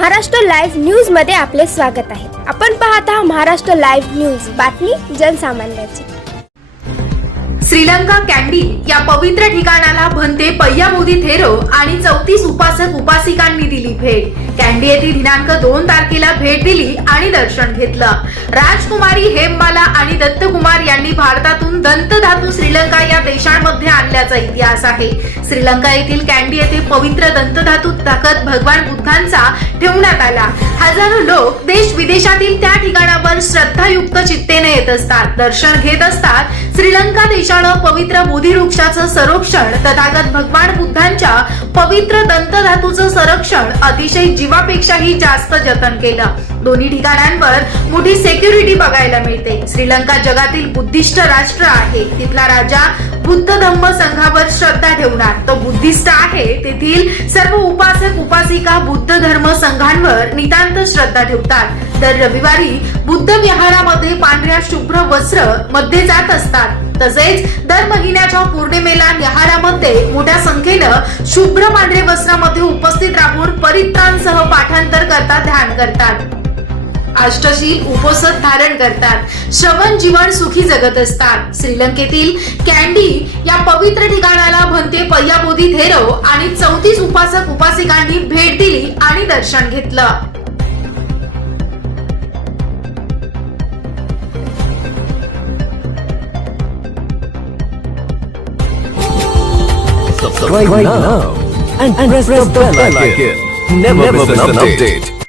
Maharashtra live न्यूजमध्ये आपले स्वागत आहे. आपण पाहत आहात महाराष्ट्र लाईव्ह न्यूज. बातमी जनसामान्याची. श्रीलंका कॅन्डी या पवित्र ठिकाणाला भंते पय्या मोदी थेरो आणि चौतीस उपासक उपासिकांनी दिली भेट. कॅन्डी येथे दिनांक दोन तारखेला भेट दिली आणि दर्शन घेतलं. राजकुमारी हेममाला आणि दत्तकुमार यांनी भारतातून दंत धातू श्रीलंका या देशांमध्ये आणल्याचा इतिहास आहे. श्रीलंका येथील कॅन्डी येथे पवित्र दंतधातू ताकद भगवान बुद्धांचा ठेवण्यात आला. हजारो लोक देश विदेशातील त्या ठिकाणावर श्रद्धायुक्त चित्तेने येत असतात. दर्शन घेत असतात. श्रीलंका देशानं पवित्र बोधी वृक्षाचं संरक्षण तथागत भगवान बुद्धांच्या पवित्र दंतधातूचं संरक्षण अतिशय जीवापेक्षाही जास्त जतन केलं. दोन्ही ठिकाणांवर मोठी सेक्युरिटी बघायला मिळते. श्रीलंका जगातील बुद्धिस्ट राष्ट्र आहे. तिथला राजा बुद्ध धम्म संघावर श्रद्धा ठेवणार. तो बुद्धिस्ट आहे. तेथील सर्व उपासक उपासिका बुद्ध धर्म संघांवर नितांत श्रद्धा ठेवतात. तर रविवारी बुद्ध विहारामध्ये पांढऱ्या शुभ्र वस्त्रमध्ये जात असतात. तसेच दर महिन्याच्या पौर्णिमेला विहारामध्ये मोठ्या संख्येनं शुभ्र पांढरे वस्त्रामध्ये उपस्थित राहून परित्रांसह पाठांतर करतात ध्यान करतात. अष्टशील उपसत धारण करतात श्रवण जीवन सुखी जगत असतात श्रीलंकेतील कॅन्डी या पवित्र ठिकाणाला भंते पय्याबोधी थेरव आणि चौतीस उपासक उपासिकांनी भेट दिली आणि दर्शन घेतलं subscribe right now and, and press the bell icon. Never miss an update. update.